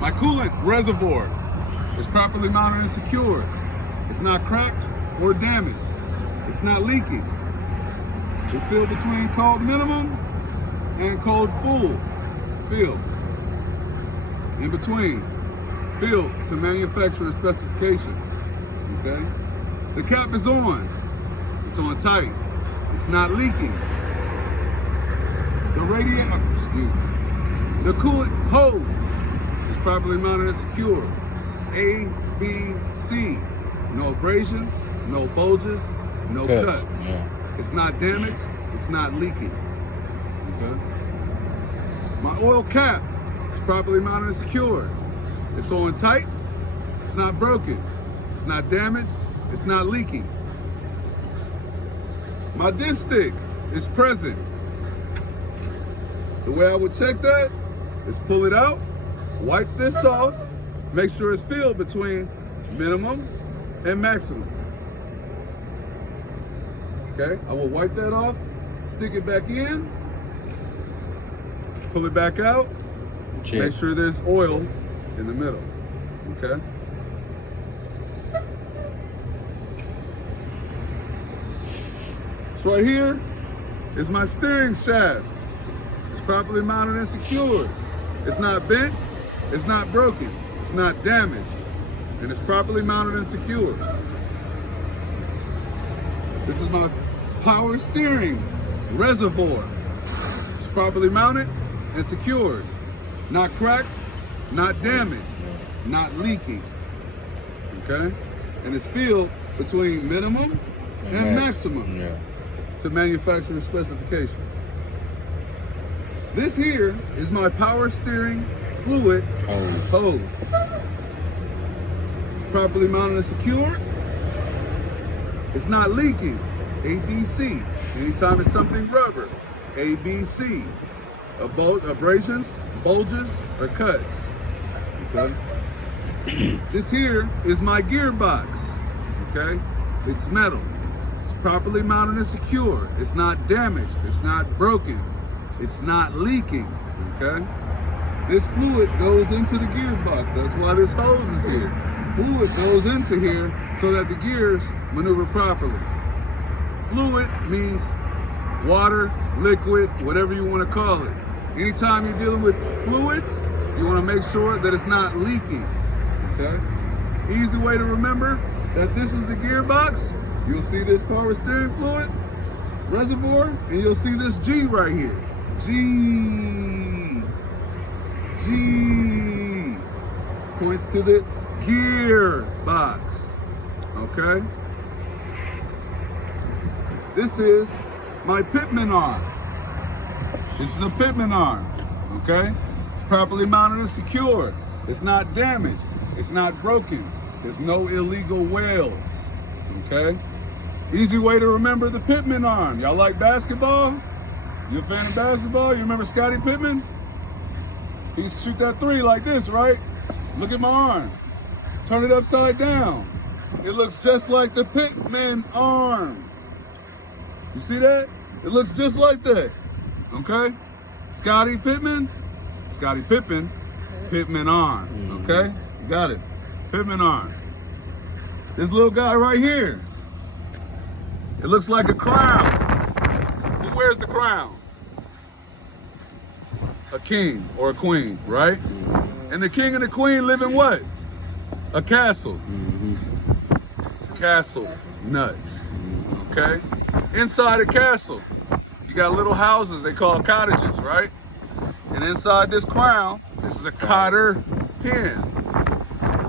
My coolant reservoir is properly mounted and secured. It's not cracked or damaged. It's not leaking. It's filled between cold minimum and cold full filled. In between, filled to manufacturer specifications. Okay? The cap is on. It's on tight. It's not leaking. The radiator, the coolant hose is properly mounted and secured. A, B, C. No abrasions, no bulges, no cuts. Yeah. It's not damaged. It's not leaking. Okay. My oil cap is properly mounted and secured. It's on tight. It's not broken. It's not damaged. It's not leaking. My dipstick is present. The way I would check that is pull it out, wipe this off, make sure it's filled between minimum and maximum. Okay, I will wipe that off, stick it back in, pull it back out, make sure there's oil in the middle. Okay. So right here is my steering shaft. It's properly mounted and secured. It's not bent, it's not broken, it's not damaged, and it's properly mounted and secured. This is my power steering reservoir. It's properly mounted and secured. Not cracked, not damaged, not leaking. Okay? And it's filled between minimum and maximum to manufacturer specifications. This here is my power steering fluid hose. It's properly mounted and secured. It's not leaking. ABC. Anytime it's something rubber. ABC. Abrasions, bulges, or cuts. Okay. This here is my gearbox. Okay. It's metal. It's properly mounted and secure. It's not damaged. It's not broken. It's not leaking. Okay. This fluid goes into the gearbox. That's why this hose is here. Fluid goes into here so that the gears maneuver properly. Fluid means water, liquid, whatever you want to call it. Anytime you're dealing with fluids, you want to make sure that it's not leaking. Okay? Easy way to remember that this is the gearbox. You'll see this power steering fluid reservoir, and you'll see this G right here. G. G points to the gearbox. Okay? This is my pitman arm. This is a pitman arm. Okay? It's properly mounted and secured. It's not damaged. It's not broken. There's no illegal welds. Okay? Easy way to remember the pitman arm. Y'all like basketball? You a fan of basketball? You remember Scottie Pippen? He used to shoot that three like this, right? Look at my arm. Turn it upside down. It looks just like the pitman arm. You see that? It looks just like that. Okay? Scottie Pippen, pitman arm. Okay? You got it. Pitman arm. This little guy right here. It looks like a crown. Who wears the crown? A king or a queen, right? And the king and the queen live in what? A castle. It's a castle nut. Okay? Inside a castle, you got little houses they call cottages, right? And inside this crown, this is a cotter pen.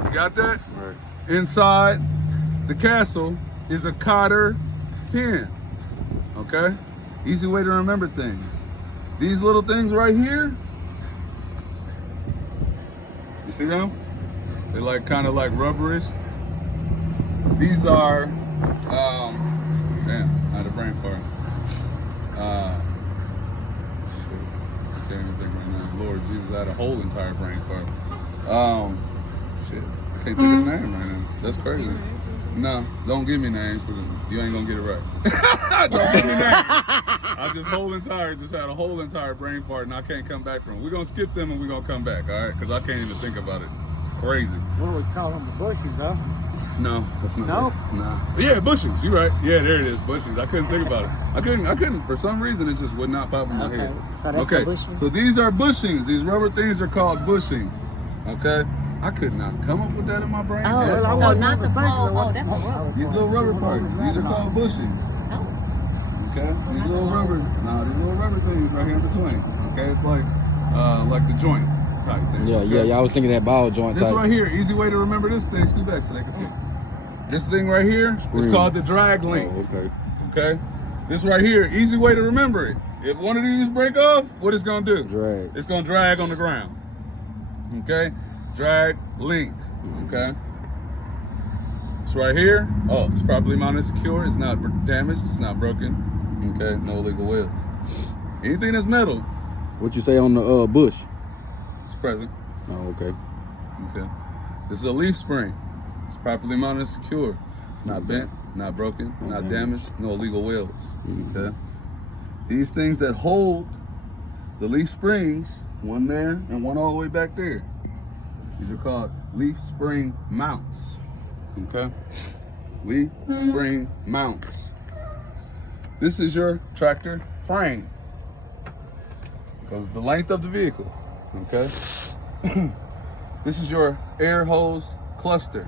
You got that? Right. Inside the castle is a cotter pen. Okay? Easy way to remember things. These little things right here, you see them? They're like kind of like rubberish. These are, damn, I had a brain fart. Shit, can't even think right now. Lord Jesus, I had a whole entire brain fart. Shit, I can't think of his name right now. That's crazy. No, don't give me names because you ain't gonna get it right. Don't give me names. I just just had a whole entire brain fart and I can't come back from it. We're gonna skip them and we're gonna come back, all right? Because I can't even think about it. Crazy. We always call them the bushies, huh? No, that's not No? it. Nah. Yeah, bushings. You're right. Yeah, there it is. Bushings. I couldn't think about it. I couldn't. For some reason, it just would not pop in my head. So that's the bushings? So these are bushings. These rubber things are called bushings. Okay? I could not come up with that in my brain. Oh, Well, I so wasn't not ever the thinking pole. of what- Oh, that's a rubber. These little rubber parts. These are called bushings. Oh, Okay? These little rubber. Nah, these little rubber things right here in between. Okay? It's like the joint type thing. Yeah, okay? yeah. I was thinking that ball joint This type. right here, easy way to remember this thing. Scoot back so they can see. This thing right here is Screen. called the drag link. Oh, okay. Okay? This right here, easy way to remember it. If one of these break off, what it's gonna do? Drag. It's gonna drag on the ground. Okay? Drag link. Okay? It's right here. Oh, it's properly mounted and secure. It's not damaged. It's not broken. Okay? No illegal wheels. Anything that's metal, What you say on the bush? it's present. Oh, okay. Okay. This is a leaf spring. It's properly mounted and secure. It's not bent, not broken, not damaged, no illegal wheels. Okay. These things that hold the leaf springs, one there and one all the way back there. These are called leaf spring mounts. Okay. Leaf spring mounts. This is your tractor frame. Because the length of the vehicle. Okay. This is your air hose cluster.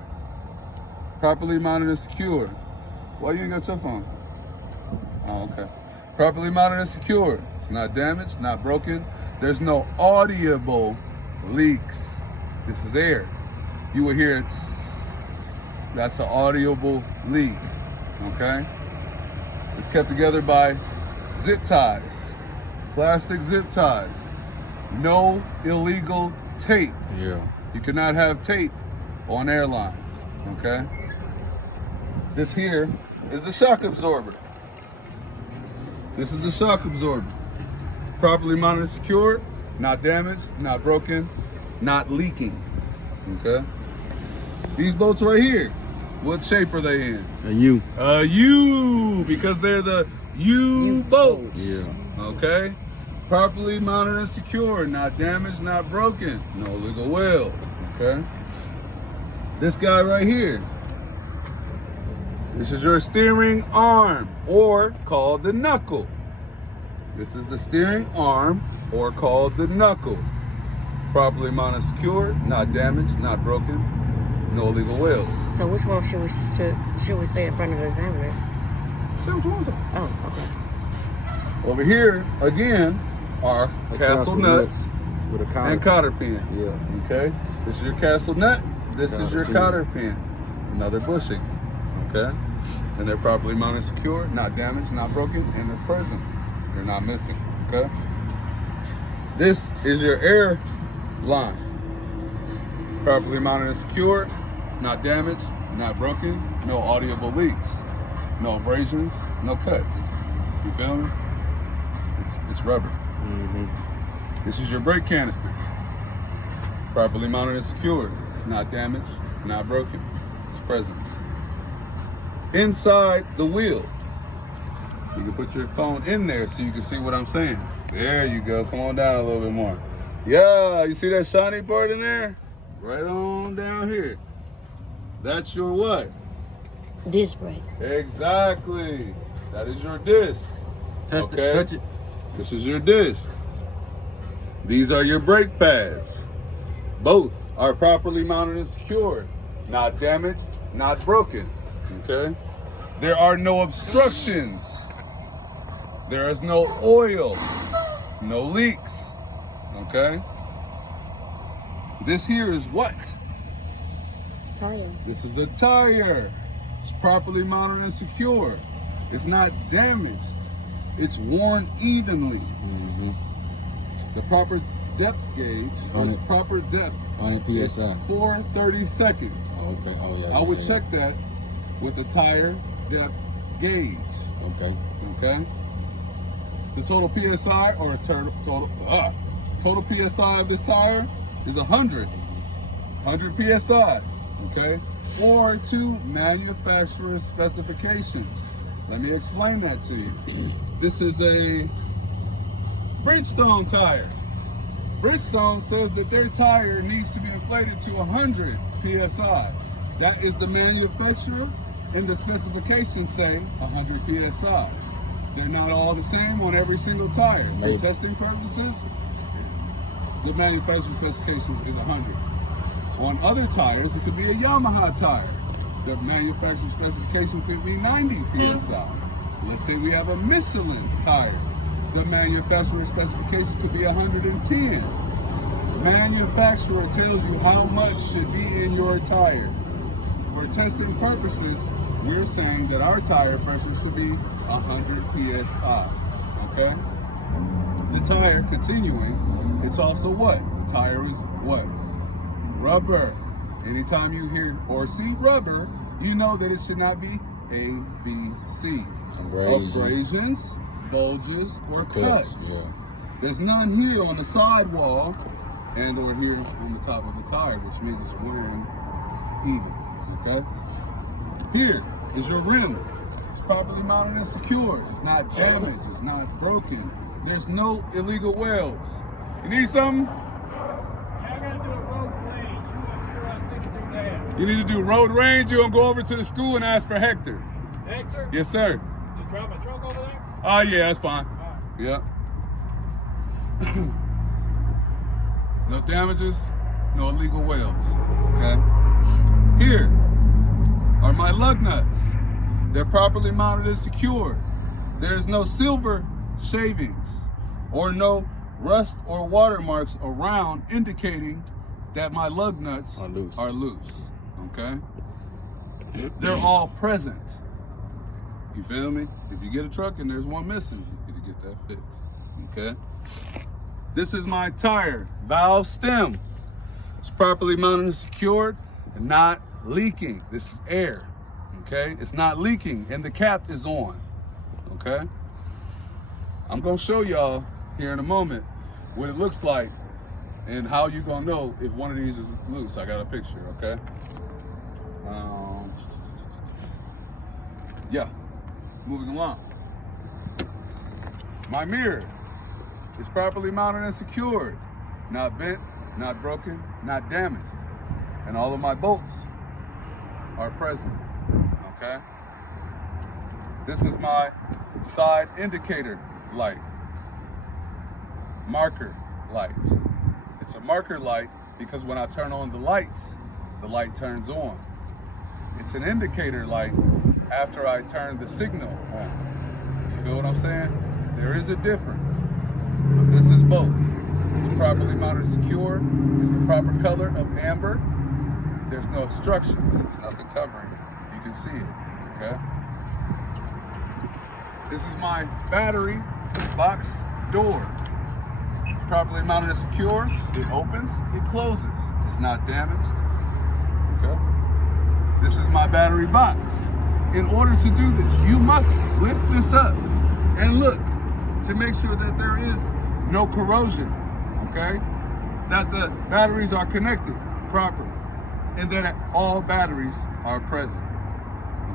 Properly mounted and secure. Why you ain't got your phone? Oh, okay. Properly mounted and secure. It's not damaged, not broken. There's no audible leaks. This is air. You will hear it. That's an audible leak. Okay? It's kept together by zip ties. Plastic zip ties. No illegal tape. Yeah. You cannot have tape on airlines, okay? This here is the shock absorber. This is the shock absorber. Properly mounted and secure, not damaged, not broken, not leaking, okay? These bolts right here, what shape are they in? A U. U, because they're the U-bolts. Yeah. Okay? Properly mounted and secure, not damaged, not broken, no illegal wheels. Okay? This guy right here. This is your steering arm, or called the knuckle. This is the steering arm, or called the knuckle. Properly mounted and secure, not damaged, not broken, no illegal wheels. so which one should we say in front of the examiner? Oh, okay. Over here, again, are castle nuts with a and cotter pins. Yeah. Okay? This is your castle nut. This is your cotter pin. Another bushing. Okay? And they're properly mounted and secure, not damaged, not broken, and they're present. They're not missing. Okay? This is your air line. Properly mounted and secure, not damaged, not broken, no audible leaks, no abrasions, no cuts. You feel me? It's rubber. This is your brake canister. Properly mounted and secured, not damaged, not broken. It's present. Inside the wheel, you can put your phone in there so you can see what I'm saying. There you go. Come on down a little bit more. Yeah, you see that shiny part in there? Right on down here. That's your what? Disc brake. Exactly. That is your disc. Touch Okay. it, touch it. This is your disc. These are your brake pads. Both are properly mounted and secured. Not damaged, not broken. Okay? There are no obstructions. There is no oil. No leaks. Okay? This here is what? Tire. This is a tire. It's properly mounted and secure. It's not damaged. It's worn evenly. The proper depth gauge, or the proper depth, On the PSI. 430 seconds. Okay. Oh yeah. I would yeah, check that with the tire depth gauge. Yeah. Okay. Okay. The total PSI or total PSI of this tire is 100. 100 PSI. Okay. or to manufacturer specifications. Let me explain that to you. This is a Bridgestone tire. Bridgestone says that their tire needs to be inflated to 100 PSI. That is the manufacturer, and the specifications say 100 PSI. They're not all the same on every single tire. For Maybe. testing purposes, the manufacturer specifications is 100. On other tires, it could be a Yamaha tire. The manufacturer specification could be 90 PSI. Let's say we have a Michelin tire. The manufacturer specification could be 110. Manufacturer tells you how much should be in your tire. For testing purposes, we're saying that our tire pressure should be 100 PSI, okay? The tire, continuing, it's also what? The tire is what? Rubber. Anytime you hear or see rubber, you know that it should not be A, B, C. Abrasions, bulges, or cuts. Yeah. There's none here on the sidewall and or here on the top of the tire, which means it's wearing even, okay? Here is your rim. It's properly mounted and secured. It's not damaged, it's not broken. There's no illegal welds. You need something? I gotta do a road range. You up here, I said to do that. You need to do road range, you're gonna go over to the school and ask for Hector. Hector? Yes, sir. Just drive my truck over there? Oh, yeah, that's fine. Yeah. No damages, no illegal welds. Okay. Here are my lug nuts. They're properly mounted and secured. There's no silver shavings or no rust or watermarks around indicating that my lug nuts Are loose. Okay. They're all present. You feel me? If you get a truck and there's one missing, you need to get that fixed. Okay. This is my tire valve stem. It's properly mounted and secured and not leaking. This is air. Okay. It's not leaking and the cap is on. Okay. I'm gonna show y'all here in a moment what it looks like and how you gonna know if one of these is loose. I got a picture. Okay. Yeah. Moving along. My mirror is properly mounted and secured, not bent, not broken, not damaged. And all of my bolts are present, okay? This is my side indicator light, marker light. It's a marker light because when I turn on the lights, the light turns on. It's an indicator light after I turn the signal on. You feel what I'm saying? There is a difference, but this is both. It's properly mounted and secure. It's the proper color of amber. There's no obstructions. There's nothing covering it. You can see it, okay? This is my battery box door. It's properly mounted and secure. It opens, it closes. It's not damaged, okay? This is my battery box. In order to do this, you must lift this up and look to make sure that there is no corrosion, okay? That the batteries are connected properly and that all batteries are present,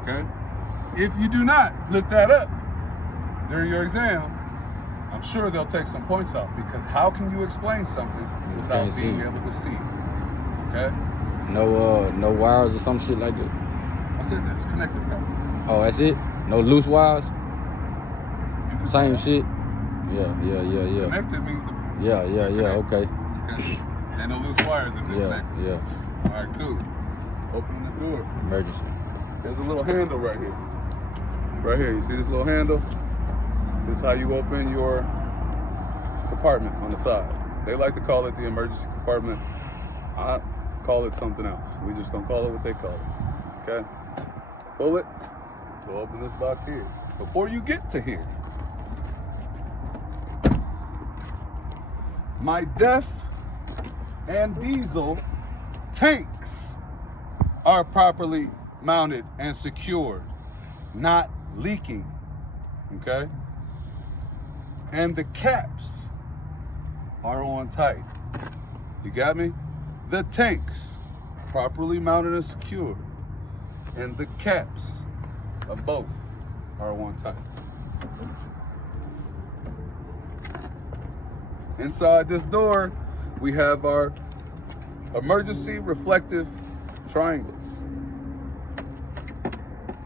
okay? If you do not lift that up during your exam, I'm sure they'll take some points off because how can you explain something without can't see being it. able to see it, okay? No wires or some shit like that. I said that it's connected properly. Oh, that's it? No loose wires? You can Same see shit? Yeah. Connected means the Yeah, okay. okay. Ain't no loose wires if they're connected. Yeah. All right, cool. Opening the door. Emergency. There's a little handle right here. Right here, you see this little handle? This is how you open your compartment on the side. They like to call it the emergency compartment. I call it something else. We just gonna call it what they call it. Okay? Pull it. We'll open this box here. Before you get to here, my DEF and diesel tanks are properly mounted and secured, not leaking, okay? And the caps are on tight. You got me? The tanks properly mounted and secured, and the caps of both are one type. Inside this door, we have our emergency reflective triangles.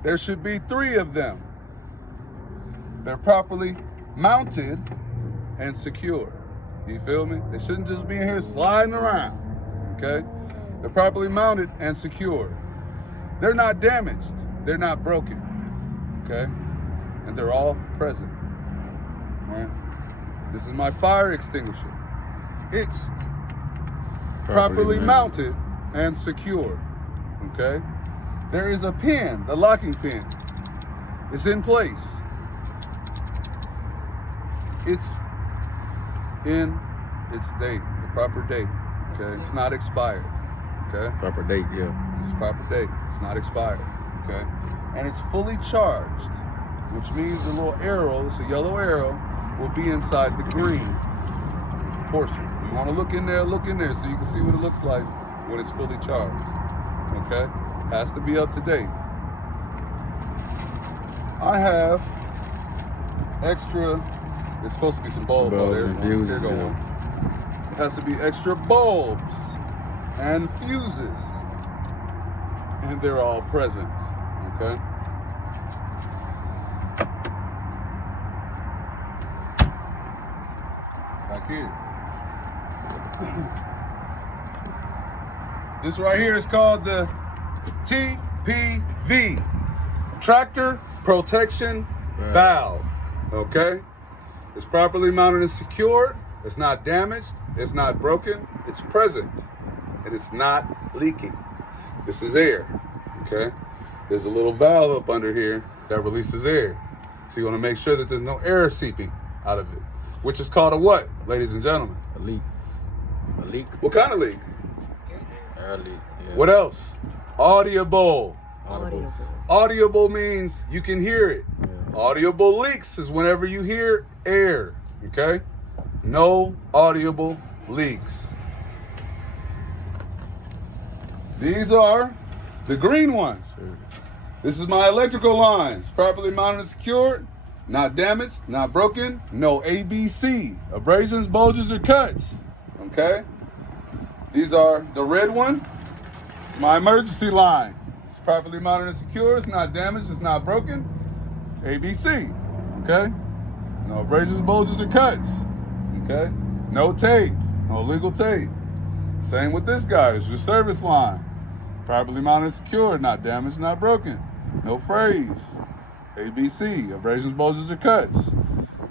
There should be 3 of them. They're properly mounted and secure. You feel me? They shouldn't just be in here sliding around, okay? They're properly mounted and secure. They're not damaged. They're not broken, okay? And they're all present, right? This is my fire extinguisher. It's properly mounted and secure, okay? There is a pin, the locking pin. It's in place. It's in its date, the proper date, okay? It's not expired, okay? Proper date, yeah. It's proper date, it's not expired, okay? And it's fully charged, which means the little arrow, it's a yellow arrow, will be inside the green portion. You wanna look in there so you can see what it looks like when it's fully charged, okay? Has to be up to date. I have extra, there's supposed to be some bulbs out there. And fuses, Here go yeah. one. It has to be extra bulbs and fuses. And they're all present, okay? Back here. This right here is called the TPV, Tractor Protection Valve, okay? It's properly mounted and secured. It's not damaged. It's not broken. It's present. And it's not leaking. This is air, okay? There's a little valve up under here that releases air. So you want to make sure that there's no air seeping out of it, which is called a what, ladies and gentlemen? A leak. A leak. What kind of leak? Air leak. Yeah. What else? Audible. Audible. Audible means you can hear it. Yeah. Audible leaks is whenever you hear air, okay? No audible leaks. These are the green ones. Sure. This is my electrical lines, properly mounted and secured, not damaged, not broken, no ABC, abrasions, bulges, or cuts, okay? These are the red one, my emergency line. It's properly mounted and secure, it's not damaged, it's not broken, ABC, okay? No abrasions, bulges, or cuts, okay? No tape, no illegal tape. Same with this guy, it's your service line. Properly mounted and secured, not damaged, not broken. No phrase. ABC, abrasions, bulges, or cuts.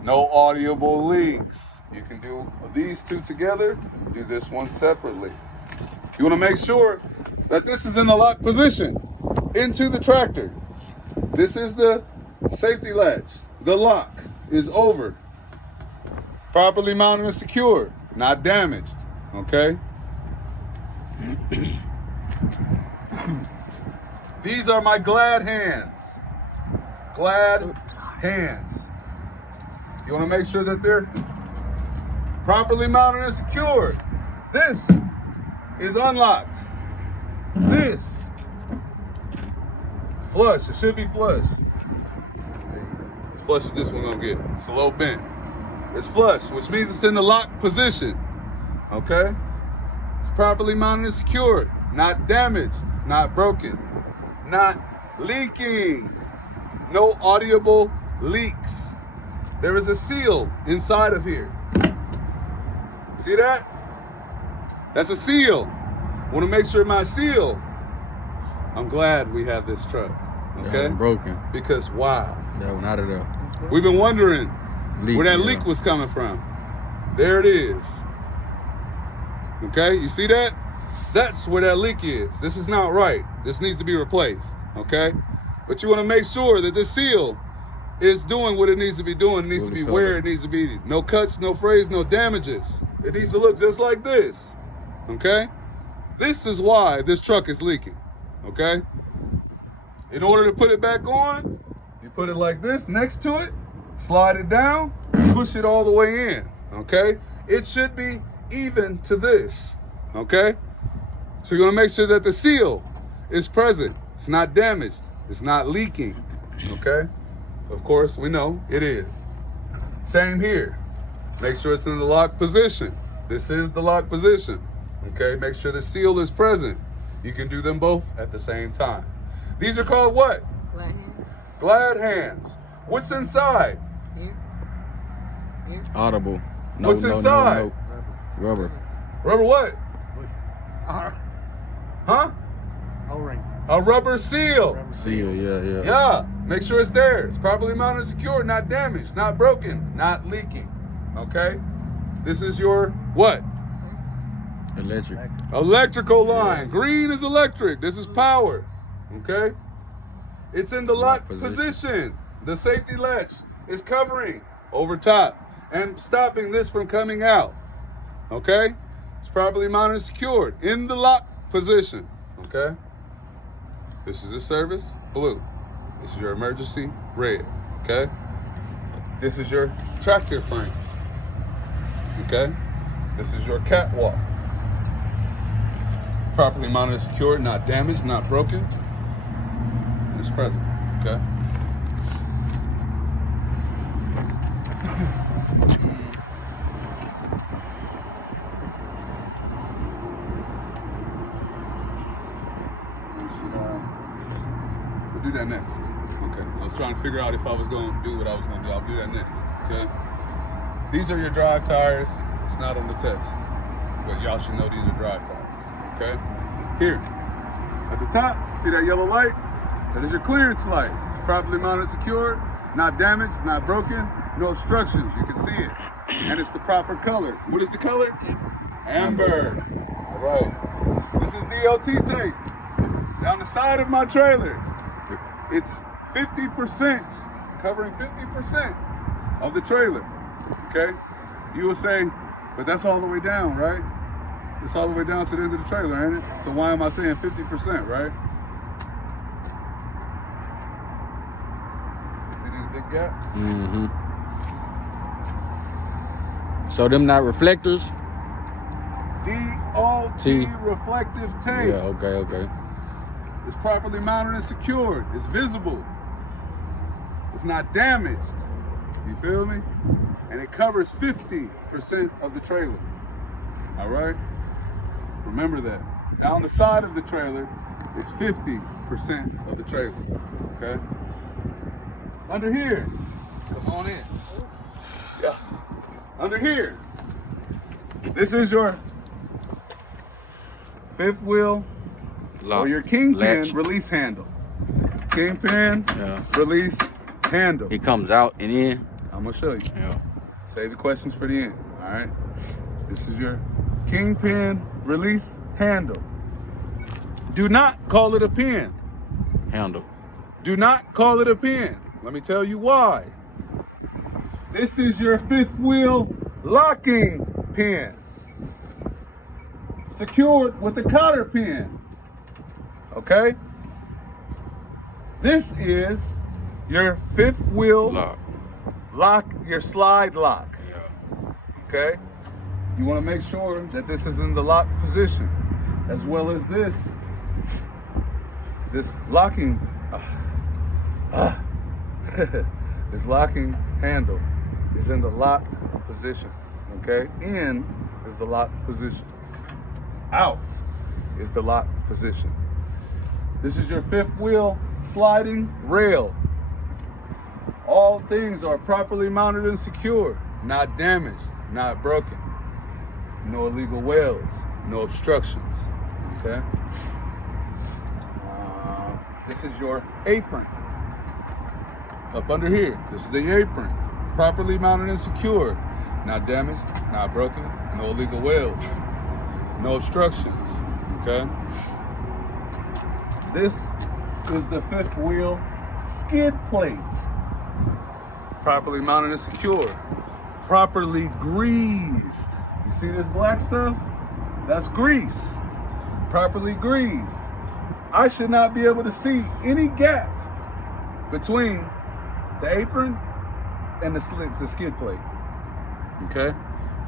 No audible leaks. You can do these 2 together, do this one separately. You want to make sure that this is in the lock position into the tractor. This is the safety latch. The lock is over. Properly mounted and secured, not damaged, okay? These are my Glad hands. Glad hands. You want to make sure that they're properly mounted and secured. This is unlocked. This flush. It should be flush. As flush as this one gonna get. It's a little bent. It's flush, which means it's in the locked position. Okay? It's properly mounted and secured. Not damaged. Not broken. Not leaking. No audible leaks. There is a seal inside of here. See that? That's a seal. Want to make sure my seal. I'm glad we have this truck. Okay? Yeah, broken. Because wow. That one out of there. We've been wondering Leak, where that yeah. leak was coming from. There it is. Okay, you see that? That's where that leak is. This is not right. This needs to be replaced, okay? But you want to make sure that this seal is doing what it needs to be doing. It needs to be where it needs to be. No cuts, no frays, no damages. It needs to look just like this, okay? This is why this truck is leaking, okay? In order to put it back on, you put it like this next to it, slide it down, push it all the way in, okay? It should be even to this, okay? So you want to make sure that the seal is present. It's not damaged. It's not leaking. Okay? Of course, we know it is. Same here. Make sure it's in the locked position. This is the locked position. Okay? Make sure the seal is present. You can do them both at the same time. These are called what? Glad hands. Glad hands. What's inside? Here. Here. Audible. No, What's no, inside? no, no. Rubber. Rubber what? Bushing. Huh? O-ring. A rubber seal. Seal, yeah. Yeah, make sure it's there. It's properly mounted and secured, not damaged, not broken, not leaking. Okay? This is your what? Electric. Electrical line. Green is electric. This is power. Okay? It's in the locked position. The safety latch is covering over top and stopping this from coming out. Okay? It's properly mounted and secured in the locked position. Okay? This is your service, blue. This is your emergency, red. Okay? This is your tractor frame. Okay? This is your catwalk. Properly mounted and secured, not damaged, not broken. It's present. Okay? We'll do that next. Okay. I was trying to figure out if I was going to do what I was going to do. I'll do that next. Okay. These are your drive tires. It's not on the test, but y'all should know these are drive tires. Okay. Here, at the top, see that yellow light? That is your clearance light. It's properly mounted and secured, not damaged, not broken, no obstructions. You can see it, and it's the proper color. What is the color? Amber. All right. This is DOT tape. Down the side of my trailer, it's 50%, covering 50% of the trailer, okay? You will say, but that's all the way down, right? It's all the way down to the end of the trailer, ain't it? So why am I saying 50%, right? See these big gaps? Mm-hmm. So them not reflectors? DOT reflective tape. Yeah, okay. It's properly mounted and secured. It's visible. It's not damaged. You feel me? And it covers 50% of the trailer. All right? Remember that. Down the side of the trailer is 50% of the trailer. Okay? Under here. Come on in. Yeah. Under here. This is your fifth wheel Lock. or your kingpin Latch. release handle. Kingpin release handle. It comes out and in. I'm gonna show you. Yeah. Save the questions for the end. All right. This is your kingpin release handle. Do not call it a pin. Handle. Do not call it a pin. Let me tell you why. This is your fifth wheel locking pin. Secured with a cotter pin. Okay? This is your fifth wheel lock, your slide lock. Yeah. Okay? You want to make sure that this is in the lock position, as well as this locking, this locking handle is in the locked position. Okay? In is the locked position. Out is the locked position. This is your fifth wheel sliding rail. All things are properly mounted and secured, not damaged, not broken. No illegal welds, no obstructions. Okay? This is your apron. Up under here, this is the apron. Properly mounted and secured, not damaged, not broken, no illegal welds, no obstructions. Okay? This is the fifth wheel skid plate. Properly mounted and secured. Properly greased. You see this black stuff? That's grease. Properly greased. I should not be able to see any gap between the apron and the skid plate. Okay?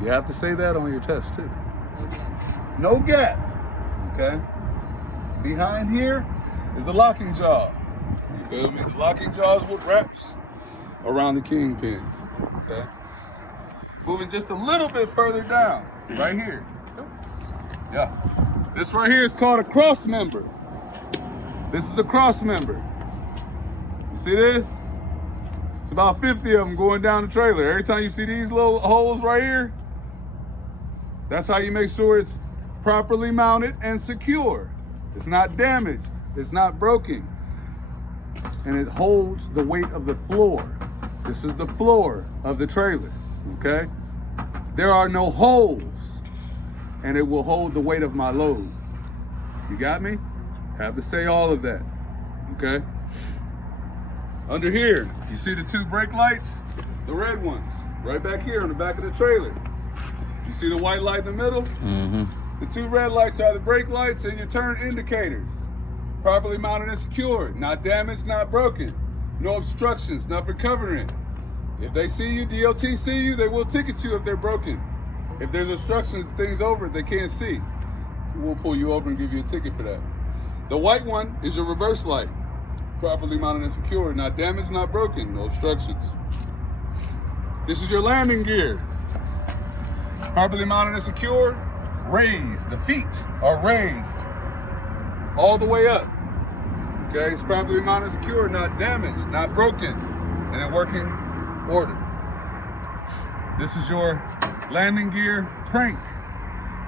You have to say that on your test too. No gap. Okay? Behind here is the locking jaw. You feel me? The locking jaw is what wraps around the kingpin. Okay. Moving just a little bit further down, right here. Yeah. This right here is called a cross member. This is a cross member. You see this? It's about 50 of them going down the trailer. Every time you see these little holes right here, that's how you make sure it's properly mounted and secure. It's not damaged. It's not broken. And it holds the weight of the floor. This is the floor of the trailer, okay? There are no holes, and it will hold the weight of my load. You got me? Have to say all of that, okay? Under here, you see the two brake lights? The red ones, right back here on the back of the trailer. You see the white light in the middle? Mm-hmm. The two red lights are the brake lights and your turn indicators. Properly mounted and secured, not damaged, not broken. No obstructions, nothing covering it. If they see you, DOT see you, they will ticket you if they're broken. If there's obstructions, things over they can't see, we'll pull you over and give you a ticket for that. The white one is your reverse light. Properly mounted and secured, not damaged, not broken, no obstructions. This is your landing gear. Properly mounted and secured, raised. The feet are raised all the way up. Okay, it's properly mounted and secured, not damaged, not broken, and in working order. This is your landing gear crank.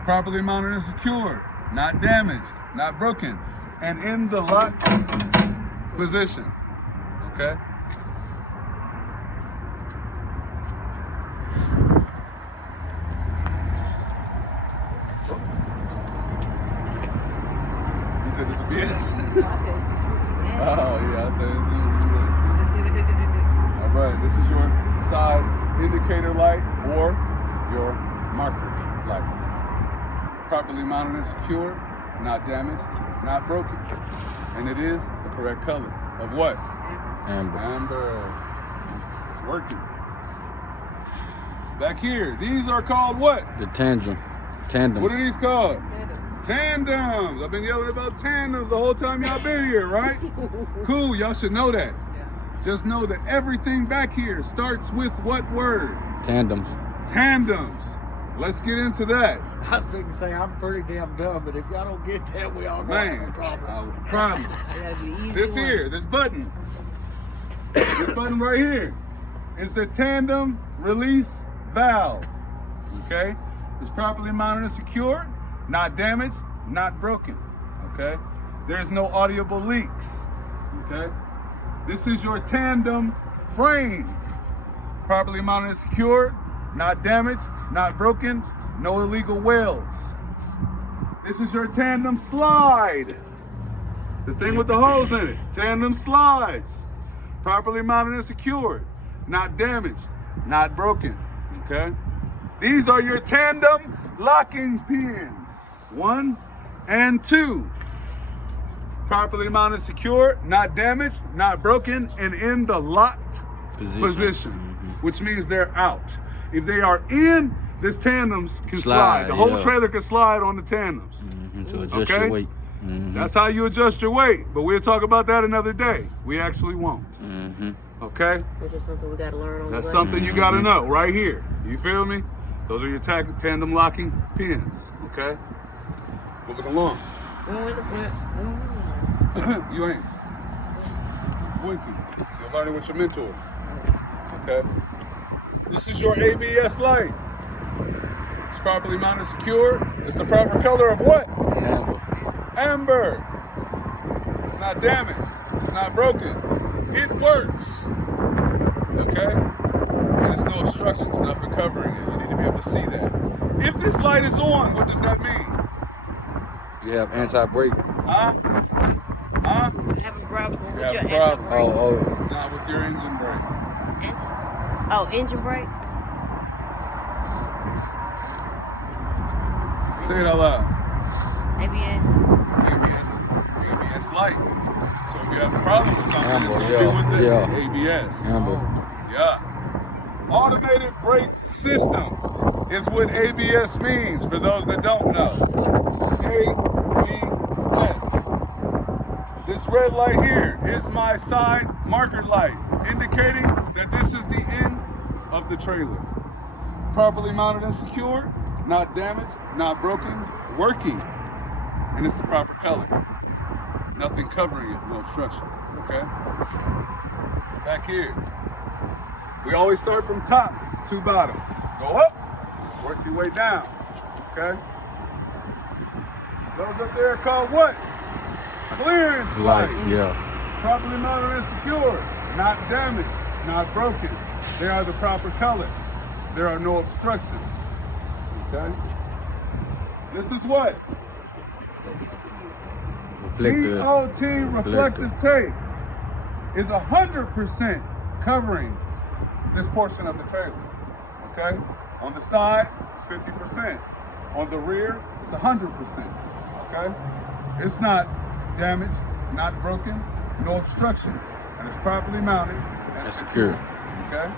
Properly mounted and secured, not damaged, not broken, and in the lock position. Okay? You said this would be it? Oh, yeah, I said this would be it. All right, this is your side indicator light or your marker light. Properly mounted and secured, not damaged, not broken. And it is the correct color of what? Amber. Amber. It's working. Back here, these are called what? The tandems. What are these called? Tandems. I've been yelling about tandems the whole time y'all been here, right? Cool, y'all should know that. Just know that everything back here starts with what word? Tandems. Tandems. Let's get into that. I was going to say, I'm pretty damn dumb, but if y'all don't get that, we all gonna have a Man, problem. problem. This here, this button right here is the tandem release valve. Okay? It's properly mounted and secured, not damaged, not broken. Okay? There's no audible leaks. Okay? This is your tandem frame. Properly mounted and secured, not damaged, not broken, no illegal welds. This is your tandem slide. The thing with the holes in it. Tandem slides. Properly mounted and secured, not damaged, not broken. Okay? These are your tandem locking pins. 1 and 2. Properly mounted, secured, not damaged, not broken, and in the locked position, which means they're out. If they are in, this tandems can slide. The whole trailer can slide on the tandems. To adjust your weight. That's how you adjust your weight, but we'll talk about that another day. We actually won't. Okay? That's just something we gotta learn on That's the way. something you gotta know right here. You feel me? Those are your tandem locking pins. Okay? Moving along. You ain't. Winky. You're learning with your mentor. Okay? This is your ABS light. It's properly mounted, secure. It's the proper color of what? Amber. Amber. It's not damaged. It's not broken. It works. Okay? And there's no obstructions, nothing covering it. You need to be able to see that. If this light is on, what does that mean? You have anti-brake. Huh? Huh? Having a problem You with have your a problem. anti-brake. Not with your engine brake. Engine brake? Say it out loud. ABS. ABS light. So if you have a problem with something, it's Amber, going to be with the yeah. ABS. Amber. Yeah. Automated brake system is what ABS means for those that don't know. ABS. This This red light here is my side marker light, indicating that this is the end of the trailer. Properly mounted and secured, not damaged, not broken, working, and it's the proper color. Nothing covering it, no obstruction, okay? Back here, we always start from top to bottom. Go up, work your way down, okay? Those up there are called what? Clearance lights. Yeah. Properly mounted and secured, not damaged, not broken. They are the proper color. There are no obstructions. Okay? This is what? Reflective. DOT reflective tape is 100% covering this portion of the trailer. Okay? On the side, it's 50%. On the rear, it's 100%. Okay? It's not damaged, not broken, no obstructions, and it's properly mounted and Secure. Okay?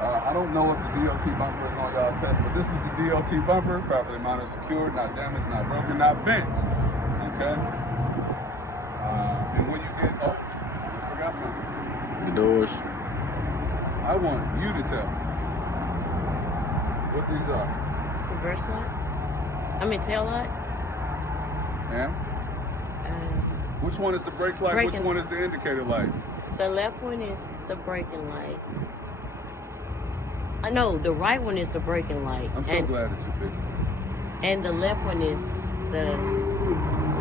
I don't know what the DOT bumper is on y'all test, but this is the DOT bumper, properly mounted, secured, not damaged, not broken, not bent. Okay? And when you get, oh, I just forgot something. The doors. I want you to tell me what these are. Reverse lights? Tail lights? And which one is the brake light? Which Braking. one is the indicator light? The left one is the braking light. No, the right one is the braking light. I'm so glad that you fixed it. And the left one is the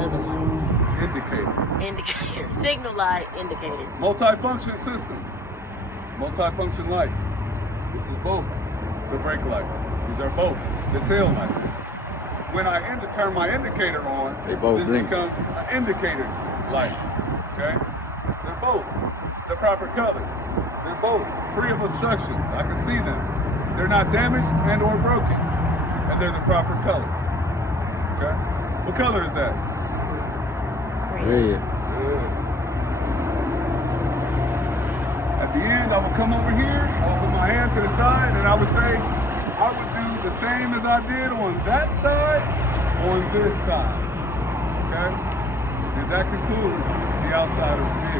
other light. Indicator. Indicator. Signal light, indicator. Multi-function system. Multi-function light. This is both the brake light. These are both the tail lights. When I turn my indicator on, They both this blink. becomes an indicator light. Okay? They're both the proper color. They're both free of obstructions. I can see them. They're not damaged and or broken. And they're the proper color. Okay? What color is that? Red. Good. At the end, I would come over here, I would put my hand to the side, and I would say, I would do the same as I did on that side, on this side. Okay? And that concludes the outside of the vehicle.